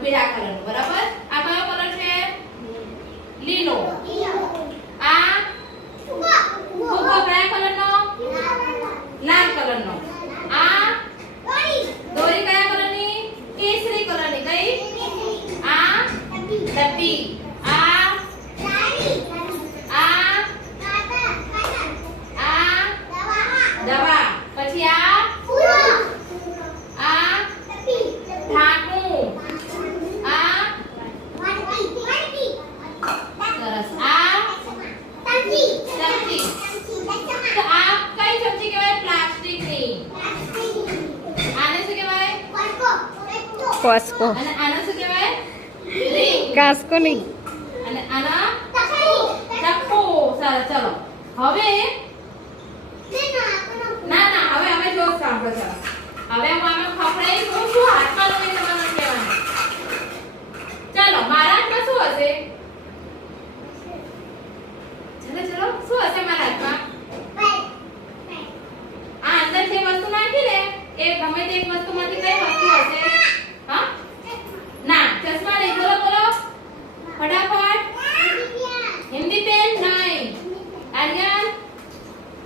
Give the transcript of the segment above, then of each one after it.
પીળા કલરનો બરાબર. આ કયો કલર છે? લીલો. આ ફુગ્ગો કયા કલરનો? લાલ કલરનો. આ દોરી કયા કલરની? કેસરી કલરની. કઈ? આ ડબ્બી. આ દવા. પછી આ ઢાંકણું. આ સરસ. આ ચમચી. તો આ કઈ ચમચી કહેવાય? પ્લાસ્ટિકની. આને શું કહેવાય? કોસ્કો. અને આને શું કહેવાય? રીંગ. કાસ્કો નહીં. અને આના ચપ્પુ. સરસ. ચલો હવે ના હવે અમે જો સાંભળો. ચલો હવે હું આને ખખડાઈશું. શું હાથમાં લઈને તમારે કહેવાનું. ચાલો મારા હાથમાં શું હશે? ચલો શું હશે મારા હાથમાં? આ અંદર જે વસ્તુ નાખી ને એ ગમે તે એક વસ્તુમાંથી કઈ વસ્તુ હશે? હા ના ચશ્મા નહીં. બોલો ફટાફટ. હિન્દી પેન નહીં. આર્યન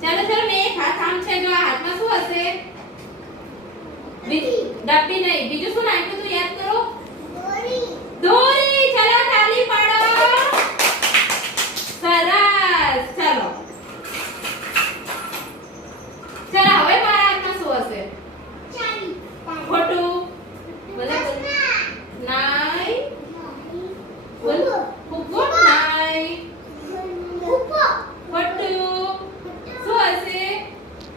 ચલો મેં એક હાથ આમ છે. જો આ હાથમાં શું હશે? ડબ્બી નહીં. બીજું શું નાખ્યું તું? યાદ કરો. દોરી. ચલો તાલી પાડો. સરસ. ચલો હવે મારા હાથમાં શું હશે? ખોટું. નાઈ. ફુગ્ગો નાઈ. ખોટું. શું હશે?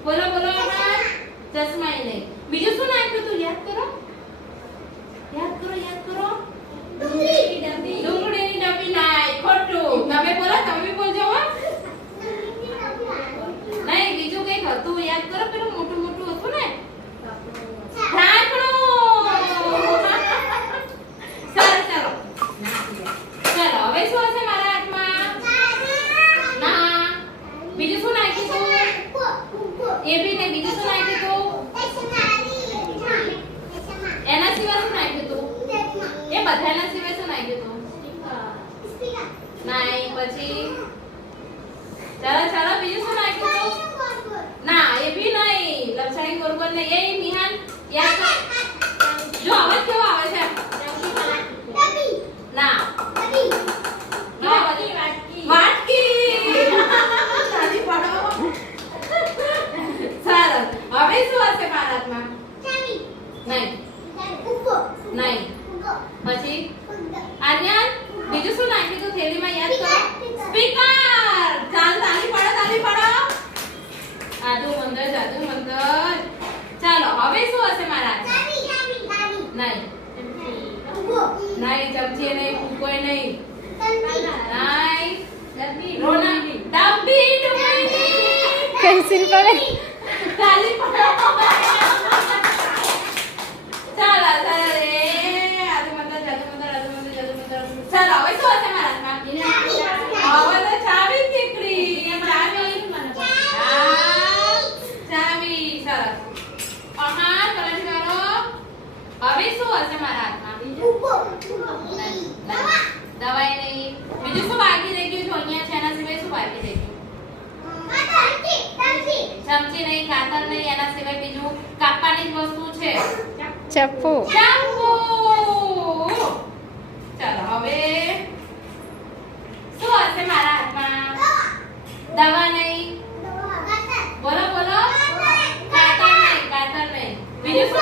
બોલો ચશ્મા નહીં. બીજું શું નાખ્યું તું? યાદ કરો. ડુંગળીની ડબ્બી નાઈ. ખોટું. તમે બોલો. તમે બોલજો. નહીં બીજું કઈક હતું. યાદ કરો. પેલું મોટું હતું ને ઢાંકણું. સરસ. ચલો હવે શું હશે મારા હાથમાં? ના બીજું શું નાખ્યું તું? એ બી ને. બીજું શું નાખ્યું તું? એના સિવાય શું નાખ્યું તું? એ બધાના સિવાય શું નાખ્યું તું? નહીં. પછી ચલો બીજું શું નાખ્યું તું? ના એ બી નહીં. લપસાણી ગોરગોર નહીં. એ નિહાન યાદ કર. જો અવાજ કેવો આવે છે? ના વાટકી. તાલી પાડો. સરસ. હવે શું હશે મારા હાથમાં? નહીં. પછી આર્યન બીજું શું નાખ્યું તું થેલીમાં? યાદ કરો. સ્પીકર. ચાલ તાલી પાડો. જાદુ મંદર. ચાલો હવે શું હશે મારા હાથમાં? નહીં. ચમચી નહીં. ફૂગોય નહીં. ડબ્બી. પેન્સિલ પડે. તાલી પાડો. ચાલો ચાલો હવે શું હશે મારા હાથમાં? હવે તો ચાવી નીકળી. ચાવી. સરસ. કલર કરો. હવે શું હશે મારા હાથમાં? દવાઈ નહીં. બીજું શું બાકી રહી ગયું? જો અહીંયા છે એના સિવાય શું બાકી રહી ગયું? ચમચી નહીં. કાતર નહીં. એના સિવાય બીજું કાપવાની જ વસ્તુ છે. ચપ્પુ. ચાલો હવે શું હશે મારા હાથમાં? દવા નહીં. બોલો. કાતર નહીં. બીજું શું